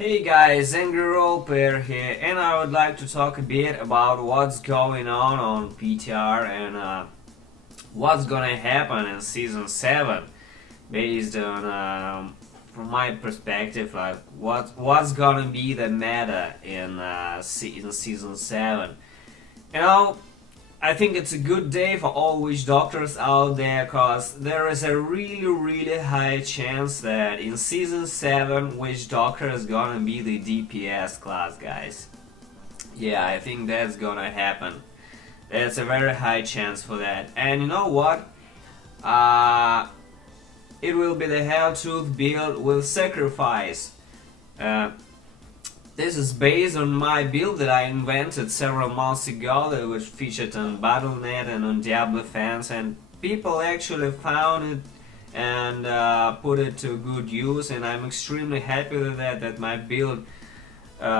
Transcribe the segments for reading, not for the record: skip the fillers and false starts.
Hey guys, GR105 here, and I would like to talk a bit about what's going on PTR and what's gonna happen in Season 7 based on, from my perspective, like what's gonna be the meta in Season 7. You know, I think it's a good day for all witch doctors out there, cause there is a really high chance that in Season 7 witch doctor is gonna be the DPS class, guys. Yeah, I think that's gonna happen. There's a very high chance for that. And you know what? It will be the Helltooth build with sacrifice. This is based on my build that I invented several months ago, that was featured on Battle.net and on Diablo fans, and people actually found it and put it to good use, and I'm extremely happy with that my build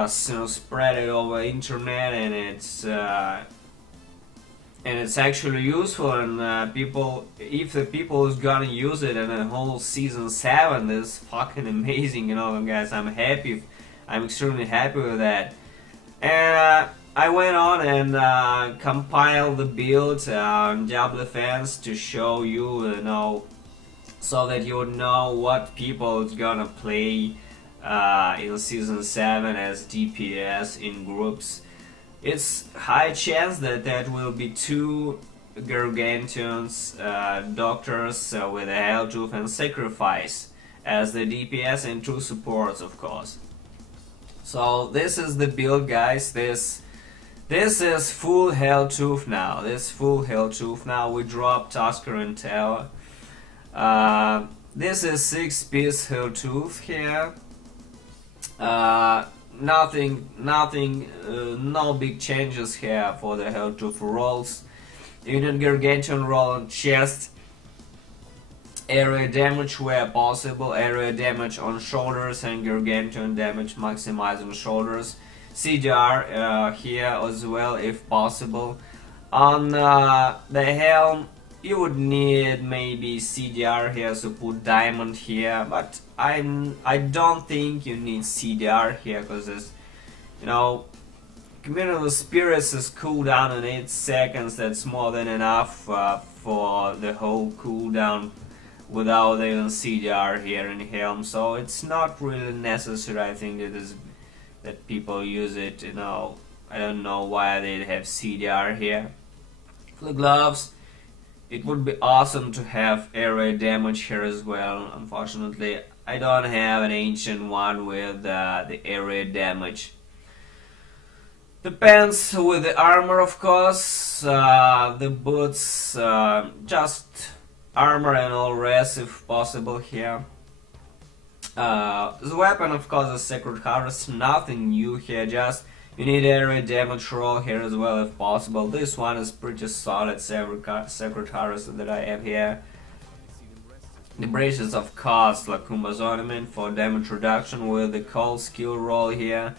spread it over internet, and it's actually useful, and people, if the people is gonna use it in a whole Season 7, this is fucking amazing, you know, guys. I'm extremely happy with that. And I went on and compiled the build on Diablo fans to show you, so that you would know what people is gonna play in Season 7 as DPS in groups. It's high chance that there will be 2 Gargantuans doctors with a Helltooth and Sacrifice as the DPS, and 2 supports, of course. So this is the build, guys. This is full Helltooth now. We dropped Tusker and Tower. This is 6-piece Helltooth here. No big changes here for the Helltooth rolls. Unit Gargantuan roll on chest. Area damage where possible, area damage on shoulders, and Gargantuan damage maximized on shoulders. CDR here as well if possible. On the helm you would need maybe CDR here, so put diamond here, but I don't think you need CDR here, because it's, Communal Spirits is cooldown in 8 seconds. That's more than enough for the whole cooldown without even CDR here in Helm, so it's not really necessary. I think that people use it, I don't know why they have CDR here. For the gloves, it would be awesome to have area damage here as well. Unfortunately, I don't have an ancient one with the area damage. The pants with the armor, of course, the boots, just armor and all rest if possible here. The weapon, of course, is Sacred Harvest. Nothing new here, just you need area damage roll here as well if possible. This one is pretty solid, Sacred Harvest that I have here. The braces, of course, Lakumba's ornament for damage reduction with the cold skill roll here.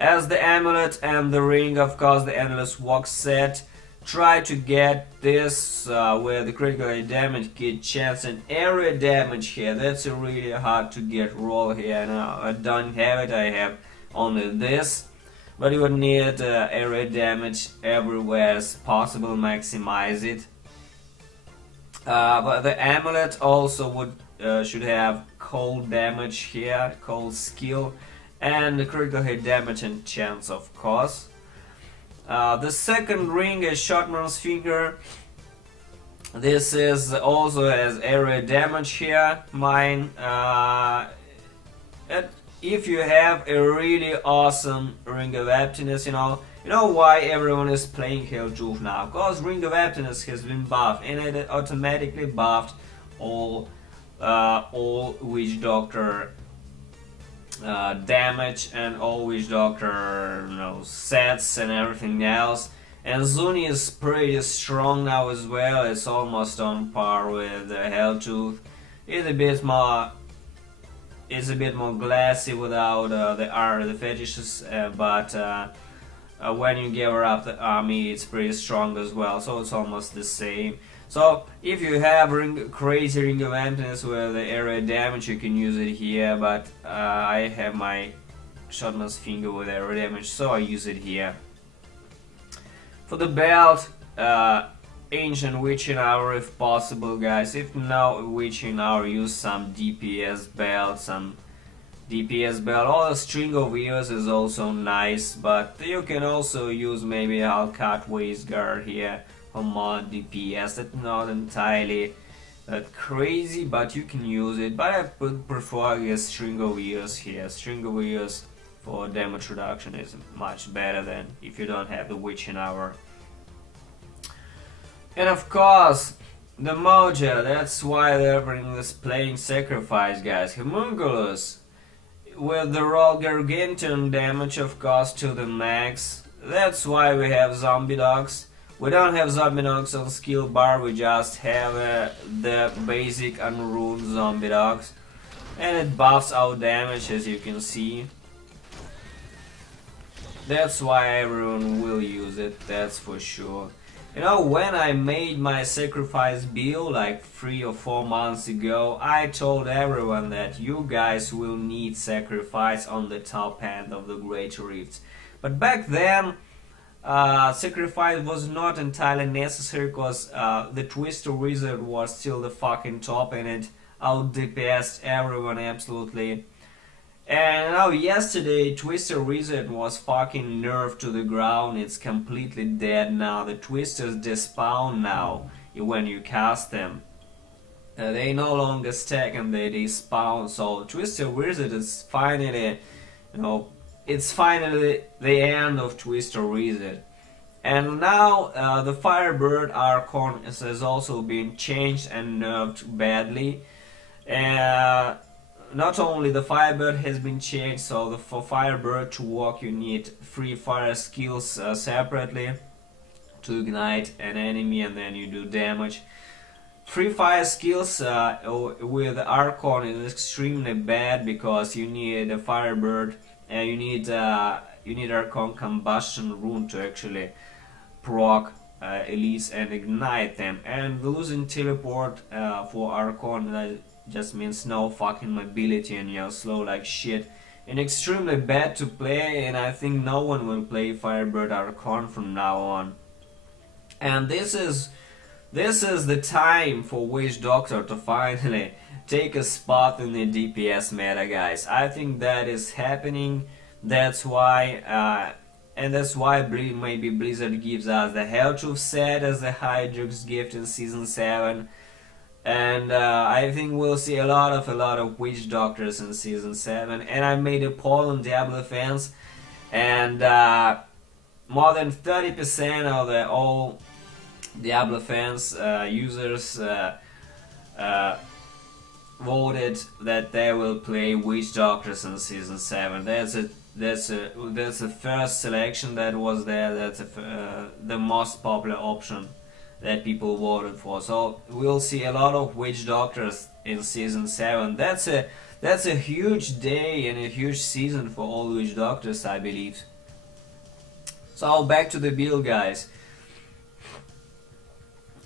As the amulet and the ring, of course, the endless walk set. Try to get this with the critical damage kit chance and area damage here. That's a really hard to get roll here. Now I don't have it, I have only this, but you would need area damage everywhere as possible, maximize it. But the amulet also should have cold damage here, cold skill, and the critical hit damage and chance, of course. The second ring is Shotman's Finger. This is also has area damage here. Mine. If you have a really awesome Ring of Emptiness, you know why everyone is playing Helltooth now? Because Ring of Emptiness has been buffed, and it automatically buffed all Witch Doctor damage and all Witch Doctor sets and everything else. And Zuni is pretty strong now as well. It's almost on par with Helltooth. It's a bit more glassy without the fetishes, but when you gear up the army, it's pretty strong as well. So it's almost the same. So if you have crazy Ring of Emptiness with the area damage, you can use it here, but I have my Shotman's Finger with arrow damage, so I use it here. For the belt, Ancient Witching Hour if possible, guys. If no Witching Hour, use some DPS belt, All the String of Ears is also nice, but you can also use maybe Helltooth Waist Guard here for more DPS. That's not entirely crazy, but you can use it. But I would prefer, I guess, String of Ears here. String of Ears for damage reduction is much better than if you don't have the Witching Hour. And of course, the Moja, that's why they're bringing this playing Sacrifice, guys. Homunculus, with the raw Gargantuan damage, of course, to the max. That's why we have Zombie Dogs. We don't have Zombie Dogs on skill bar, we just have the basic unruined Zombie Dogs. And it buffs our damage, as you can see. That's why everyone will use it, that's for sure. You know, when I made my Sacrifice build like 3 or 4 months ago, I told everyone that you guys will need Sacrifice on the top end of the Great Rifts. But back then, Sacrifice was not entirely necessary because the Twister Wizard was still the fucking top and it out DPS'd everyone absolutely. And now yesterday Twister Wizard was fucking nerfed to the ground, it's completely dead now. The Twisters despawn now when you cast them. They no longer stack and they despawn, so Twister Wizard is finally, you know, it's finally the end of Twister Wizard. And now the Firebird Archon has also been changed and nerfed badly. Not only the Firebird has been changed, so for Firebird to work you need 3 fire skills separately to ignite an enemy and then you do damage. 3 fire skills with Archon is extremely bad because you need a Firebird and you need Archon Combustion Rune to actually proc elites and ignite them. And losing teleport for Archon just means no fucking mobility and you're slow like shit and extremely bad to play, and I think no one will play Firebird Archon from now on. And this is the time for Witch Doctor to finally take a spot in the DPS meta, guys. I think that is happening. That's why maybe Blizzard gives us the Helltooth set as the Hydrix gift in Season 7. And I think we'll see a lot of Witch Doctors in Season 7. And I made a poll on Diablo fans, and more than 30% of all Diablo fans, users, voted that they will play Witch Doctors in Season 7. That's the first selection that was there. That's the most popular option that people voted for. So we'll see a lot of Witch Doctors in Season 7. That's a huge day and a huge season for all Witch Doctors, I believe. So back to the build, guys.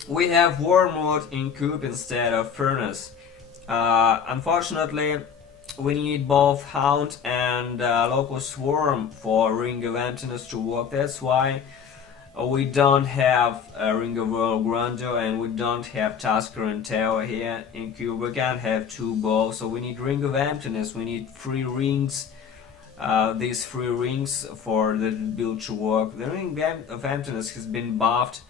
We have Wormwood in Coop instead of Furnace. Unfortunately, we need both Hound and Locust Swarm for Ring of Emptiness to work. That's why we don't have Ring of World Grandeur and we don't have Tusker and Tower here in Cube. We can't have 2 bows, so we need Ring of Emptiness. We need 3 rings, these 3 rings for the build to work. The Ring of Emptiness has been buffed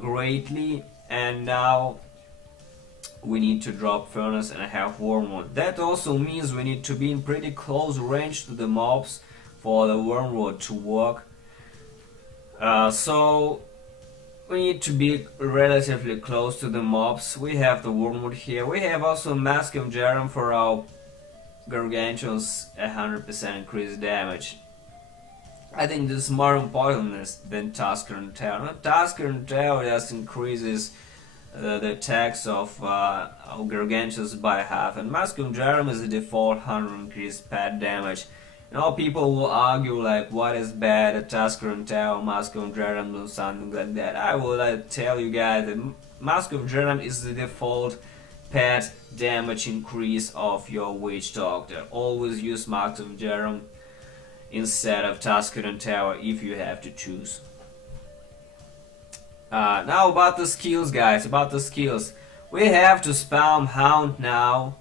greatly, and now we need to drop Furnace and have Wormwood. That also means we need to be in pretty close range to the mobs for the Wormwood to work. So we need to be relatively close to the mobs. We have the Wormwood here. We have also Mask of Jerem for our Gargantuan's 100% increased damage. I think this is more important than Tusker and Tail. Tusker and Tail just increases the attacks of Gargantuans by half, and Mask of Jerem is the default 100 increased pad damage. Now people will argue like, what is bad at Tusker and Tail, Mask of Jerem or something like that. I will tell you guys that Mask of Jerem is the default pad damage increase of your Witch Doctor. Always use Mask of Jerem instead of Tuscan Tower if you have to choose. Now about the skills, guys, about the skills. We have to spam Hound now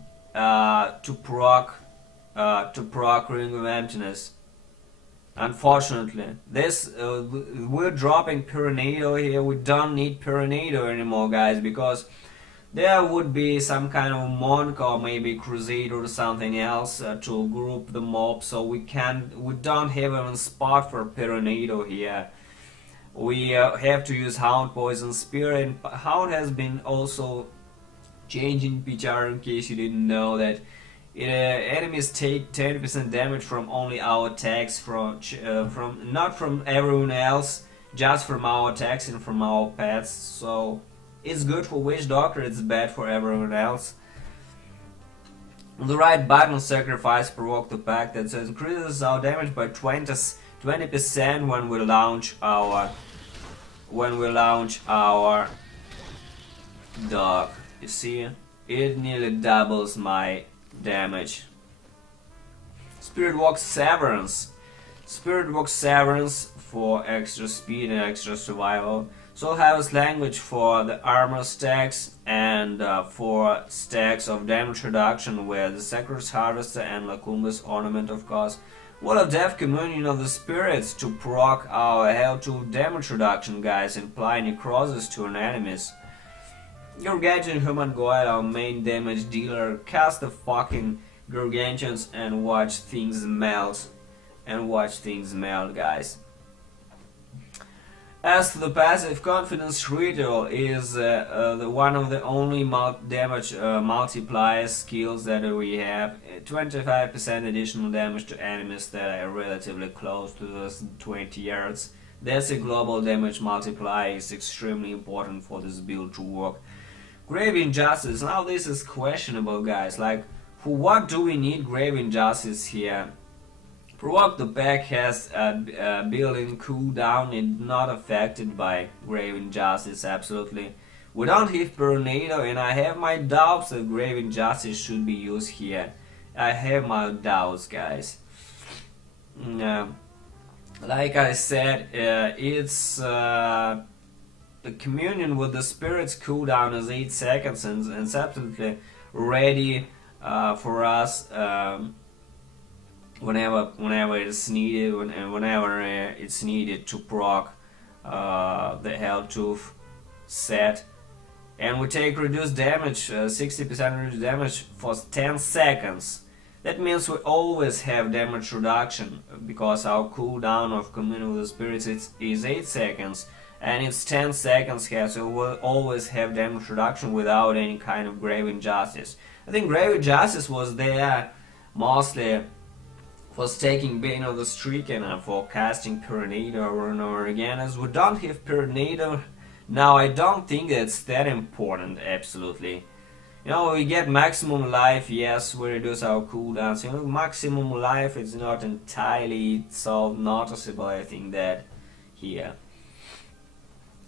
to proc Ring of Emptiness. Unfortunately, this we're dropping Pyranado here. We don't need Pyranado anymore, guys, because there would be some kind of monk or maybe Crusader or something else to group the mob. So we don't have even spot for Pyranado here. We have to use Hound Poison Spear, and Hound has been also changing PTR in case you didn't know that. Enemies take 10% damage from only our attacks, from not from everyone else, just from our attacks and from our pets. So it's good for Witch Doctor, it's bad for everyone else. On the right button, sacrifice provoke the pack that says increases our damage by 20% when we launch our dog. You see, it nearly doubles my damage. Spirit Walk Severance. Spirit Walk Severance for extra speed and extra survival. Soul Harvest Language for the armor stacks and for stacks of damage reduction with the Sacred Harvester and Lacumba's Ornament, of course. Wall of Death, Communion of the Spirits to proc our Helltooth damage reduction, guys, and apply necrosis to an enemies. Gargantuan Human Goyle, our main damage dealer, cast the fucking Gargantuans and watch things melt. Guys. As to the passive, Confidence Ritual is one of the only damage multiplier skills that we have. 25% additional damage to enemies that are relatively close to those 20 yards. That's a global damage multiplier, is extremely important for this build to work. Grave Injustice, now this is questionable, guys, like, for what do we need Grave Injustice here? Provoke the Pack has a built-in cooldown and not affected by Grave Injustice, absolutely. We don't have Pyranado, and I have my doubts that Grave Injustice should be used here. I have my doubts, guys. Like I said, it's the Communion with the Spirits cooldown is 8 seconds and it's absolutely ready for us whenever it's needed, whenever it's needed to proc the Helltooth set. And we take reduced damage, 60% reduced damage for 10 seconds. That means we always have damage reduction because our cooldown of Communion with the Spirits is 8 seconds. And it's 10 seconds here, so we'll always have damage reduction without any kind of Grave Injustice. I think Grave Injustice was there mostly for taking Bane of the Streak and for casting Pyranado over and over again. As we don't have Pyranado now, I don't think it's that important, absolutely. You know, we get maximum life, yes, we reduce our cooldowns. You know, maximum life is not entirely so noticeable, I think, that here.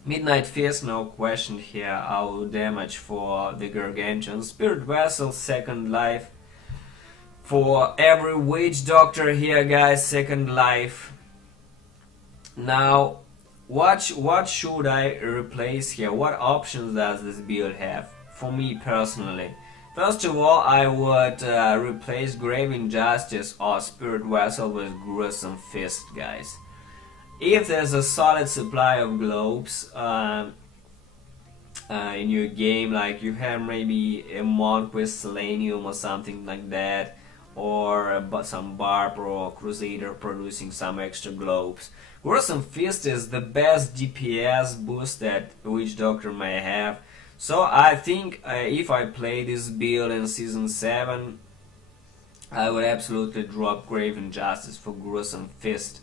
Midnight Fist, no question here, our damage for the Gargantuan. Spirit Vessel, second life. For every Witch Doctor here, guys, second life. Now, what should I replace here? What options does this build have? For me personally. First of all, I would replace Grave Injustice or Spirit Vessel with Gruesome Fist, guys. If there's a solid supply of globes in your game, like you have maybe a monk with selenium or something like that, or some barb or crusader producing some extra globes, Gruesome Fist is the best DPS boost that Witch Doctor may have. So I think if I play this build in Season 7, I would absolutely drop Grave Injustice for Gruesome Fist.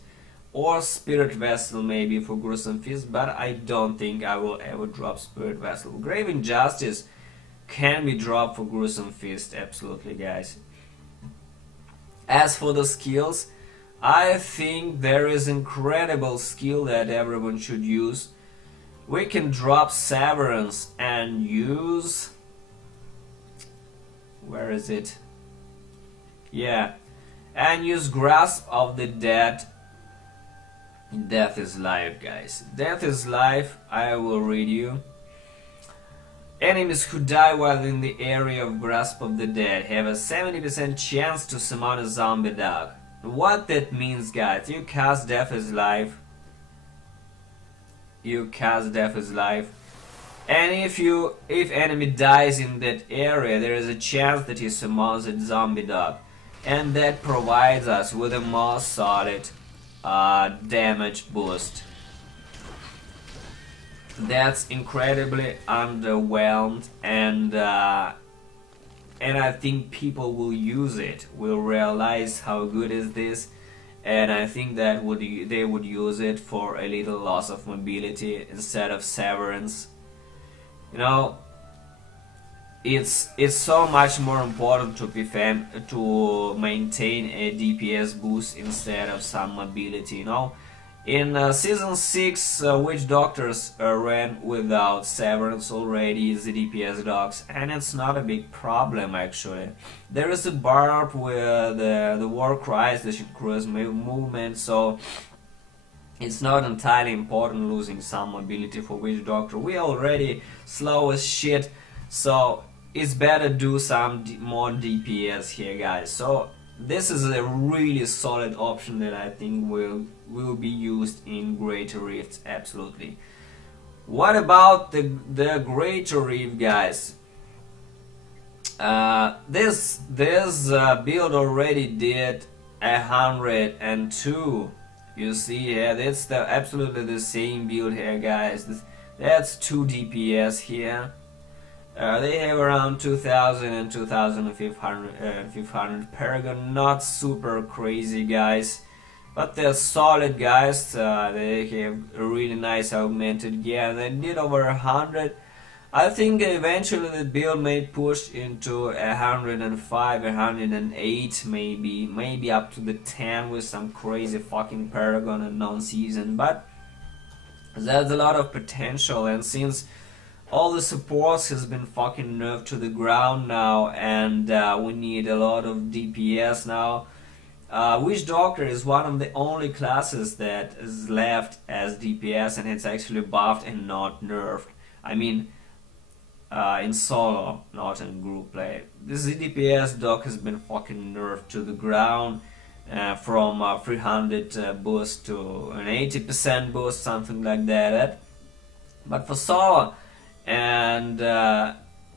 Or Spirit Vessel maybe for Gruesome Fist, but I don't think I will ever drop Spirit Vessel. Grave Injustice can be dropped for Gruesome Fist, absolutely, guys. As for the skills, I think there is incredible skill that everyone should use. We can drop Severance and use... where is it? Yeah. and use Grasp of the Dead. Death is life, guys. Death is life. I will read you. Enemies who die while in the area of Grasp of the Dead have a 70% chance to summon a zombie dog. What that means, guys, you cast Death is life. You cast Death is life. And if enemy dies in that area, there is a chance that he summons a zombie dog. And that provides us with a more solid damage boost. That's incredibly underwhelmed, and I think people will use it, will realize how good is this, and I think that they would use it for a little loss of mobility instead of severance. You know, it's so much more important to maintain a DPS boost instead of some mobility, you know. In Season 6, Witch Doctors ran without severance already, the DPS dogs, and it's not a big problem actually. There is a barb with the war cries, the shit cruise movement, so it's not entirely important losing some mobility for Witch Doctor. We are already slow as shit, so it's better do some more DPS here, guys. So this is a really solid option that I think will be used in Greater Rift, absolutely. What about the Greater Rift, guys? This build already did 102. You see here, that's absolutely the same build here, guys. That's 2 DPS here. They have around 2000 and 2500 Paragon, not super crazy, guys, but they're solid, guys. They have a really nice augmented gear. They did over 100. I think eventually the build may push into 105, 108, maybe up to the 10 with some crazy fucking Paragon and non-season, but there's a lot of potential, and since all the supports has been fucking nerfed to the ground now, and we need a lot of DPS now. Witch Doctor is one of the only classes that is left as DPS, and it's actually buffed and not nerfed. I mean, in solo, not in group play. This DPS doc has been fucking nerfed to the ground, from 300 boost to an 80% boost, something like that. But for solo and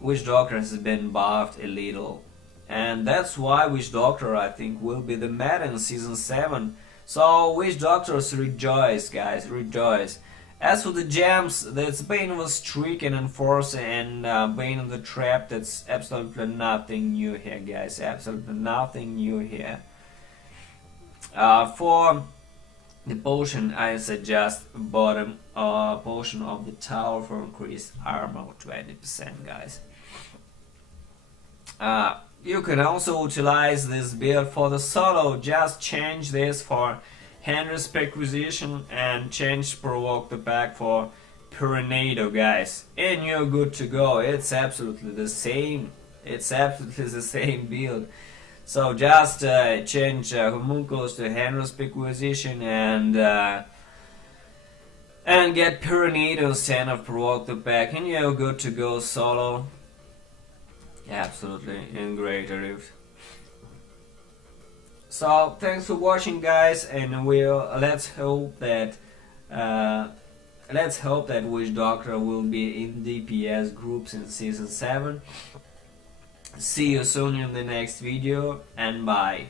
Witch Doctor has been buffed a little, and that's why Witch Doctor, I think, will be the meta in Season 7. So Witch Doctors, rejoice, guys, rejoice. As for the gems, that's Bane of the Streak and Enforcer and Bane of the Trap. That's absolutely nothing new here, guys, absolutely nothing new here. For the potion, I suggest bottom potion of the tower for increased armor 20%, guys. You can also utilize this build for the solo. Just change this for Henry's Perquisition and change Provoke the Pack for Pyrenado, guys, and you're good to go. It's absolutely the same. It's absolutely the same build. So just change Homunculus to Henry's Perquisition and get Pyrenado instead of Provoke the Pack, and you're good to go solo. Absolutely in Greater Rift. So thanks for watching, guys, and let's hope that Witch Doctor will be in DPS groups in Season 7. See you soon in the next video, and bye.